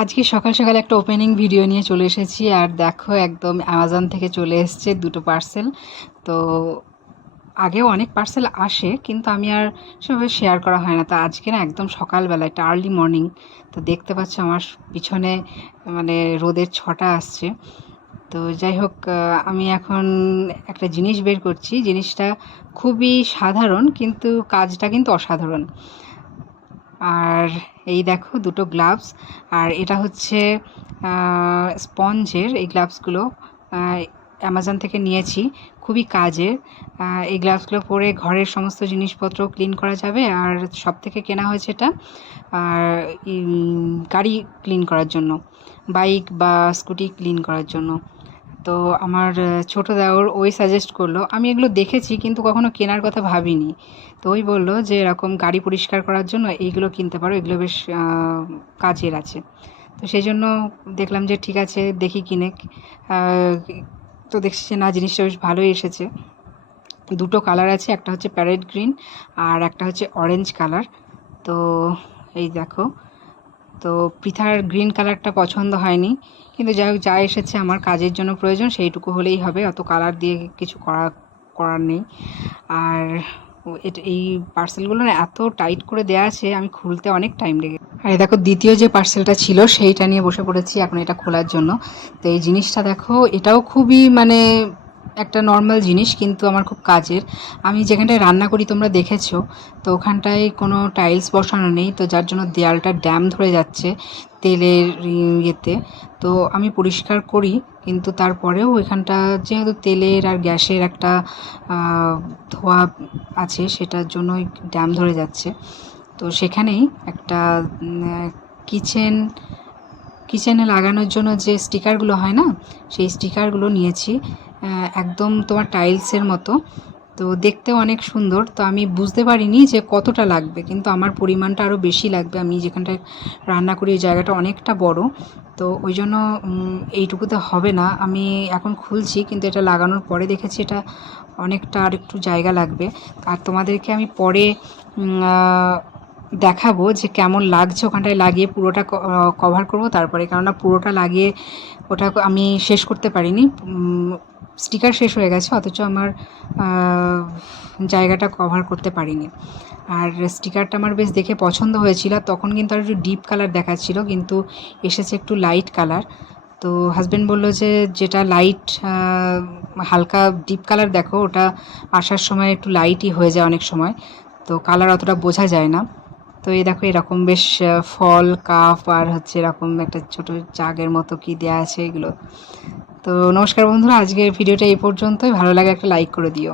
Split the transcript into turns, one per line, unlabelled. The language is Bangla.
আজকে সকাল সকাল একটা ওপেনিং ভিডিও নিয়ে চলে এসেছি, আর দেখো একদম অ্যামাজন থেকে চলে এসছে দুটো পার্সেল তো আগেও অনেক পার্সেল আসে, কিন্তু আমি আর সেভাবে শেয়ার করা হয় না। তো আজকে না একদম সকালবেলা, একটা আর্লি মর্নিং তো দেখতে পাচ্ছ আমার পিছনে মানে রোদের ছটা আসছে। তো যাই হোক আমি এখন একটা জিনিস বের করছি। জিনিসটা খুবই সাধারণ, কিন্তু কাজটা কিন্তু অসাধারণ। আর এই দেখো দুটো গ্লাভস আর এটা হচ্ছে স্পঞ্জের এই গ্লাভসগুলো অ্যামাজন থেকে নিয়েছি, খুবই কাজের। এই গ্লাভসগুলো পরে ঘরের সমস্ত জিনিসপত্র ক্লিন করা যাবে, আর সব থেকে কেনা হয়েছে এটা, আর গাড়ি ক্লিন করার জন্য বাইক বা স্কুটি ক্লিন করার জন্য। তো আমার ছোটো দেওর ওই সাজেস্ট করল। আমি এগুলো দেখেছি কিন্তু কখনো কেনার কথা ভাবিনি। তো ওই বলল যে, এরকম গাড়ি পরিষ্কার করার জন্য এইগুলো কিনতে পারো। এগুলো বেশ কাজের আছে। তো সেই জন্য দেখলাম যে, ঠিক আছে, দেখি কিনে। তো দেখছি যে, না, জিনিসটা বেশ ভালোই এসেছে। দুটো কালার আছে, একটা হচ্ছে প্যারেট গ্রিন আর একটা হচ্ছে অরেঞ্জ কালার। তো এই দেখো তো পৃথার গ্রিন কালারটা পছন্দ হয়নি। কিন্তু যাই হোক, যা এসেছে আমার কাজের জন্য প্রয়োজন, সেইটুকু হলেই হবে। অত কালার দিয়ে কিছু করা, করার নেই। আর এটা, এই পার্সেলগুলো না এত টাইট করে দেওয়া আছে, আমি খুলতে অনেক টাইম লেগে আর দেখো, দ্বিতীয় যে পার্সেলটা ছিল, সেইটা নিয়ে বসে পড়েছি এখন এটা খোলার জন্য। তো এই জিনিসটা দেখো, এটাও খুবই মানে একটা নর্মাল জিনিস কিন্তু আমার খুব কাজের। আমি যেখানটায় রান্না করি তোমরা দেখেছ, তো ওখানটায় কোনো টাইলস বসানো নেই, তো যার জন্য দেয়ালটা ড্যাম ধরে যাচ্ছে তেলের ইয়েতে। তো আমি পরিষ্কার করি, কিন্তু তারপরেও এখানটা যেহেতু তেলের আর গ্যাসের একটা ধোয়া আছে, সেটার জন্যই ড্যাম ধরে যাচ্ছে। তো সেখানেই একটা কিচেন কিচেনে লাগানোর জন্য যে স্টিকারগুলো হয় না, সেই স্টিকারগুলো নিয়েছি। একদম তোমার টাইলসের মতো। তো দেখতেও অনেক সুন্দর। তো আমি বুঝতে পারিনি যে কতটা লাগবে, কিন্তু আমার পরিমাণটা আরও বেশি লাগবে। আমি যেখানটায় রান্না করি ওই জায়গাটা অনেকটা বড়। তো ওই জন্য এইটুকুতে হবে না। আমি এখন খুলছি, কিন্তু এটা লাগানোর পরে দেখেছি এটা অনেকটা আর একটু জায়গা লাগবে। আর তোমাদেরকে আমি পরে দেখাবো যে কেমন লাগছে ওখানটায় লাগিয়ে পুরোটা কভার করব। তারপরে কেননা পুরোটা লাগিয়ে ওটা আমি শেষ করতে পারিনি। স্টিকার শেষ হয়ে গেছে, অথচ আমার জায়গাটা কভার করতে পারিনি। আর স্টিকারটা আমার বেশ দেখে পছন্দ হয়েছিল। তখন কিন্তু আর একটু ডিপ কালার দেখাচ্ছিল, কিন্তু এসেছে একটু লাইট কালার তো হাজব্যান্ড বলল যে, যেটা লাইট হালকা ডিপ কালার দেখো, ওটা আসার সময় একটু লাইটই হয়ে যায় অনেক সময়। তো কালার অতটা বোঝা যায় না। তো এই দেখো এরকম বেশ ফল, কাপ আর হচ্ছে এরকম একটা ছোট জাগের মতো কি দেওয়া আছে এগুলো। তো নমস্কার বন্ধুরা, আজকের ভিডিওটা এই পর্যন্তই। ভালো লাগে একটা লাইক করে দিও।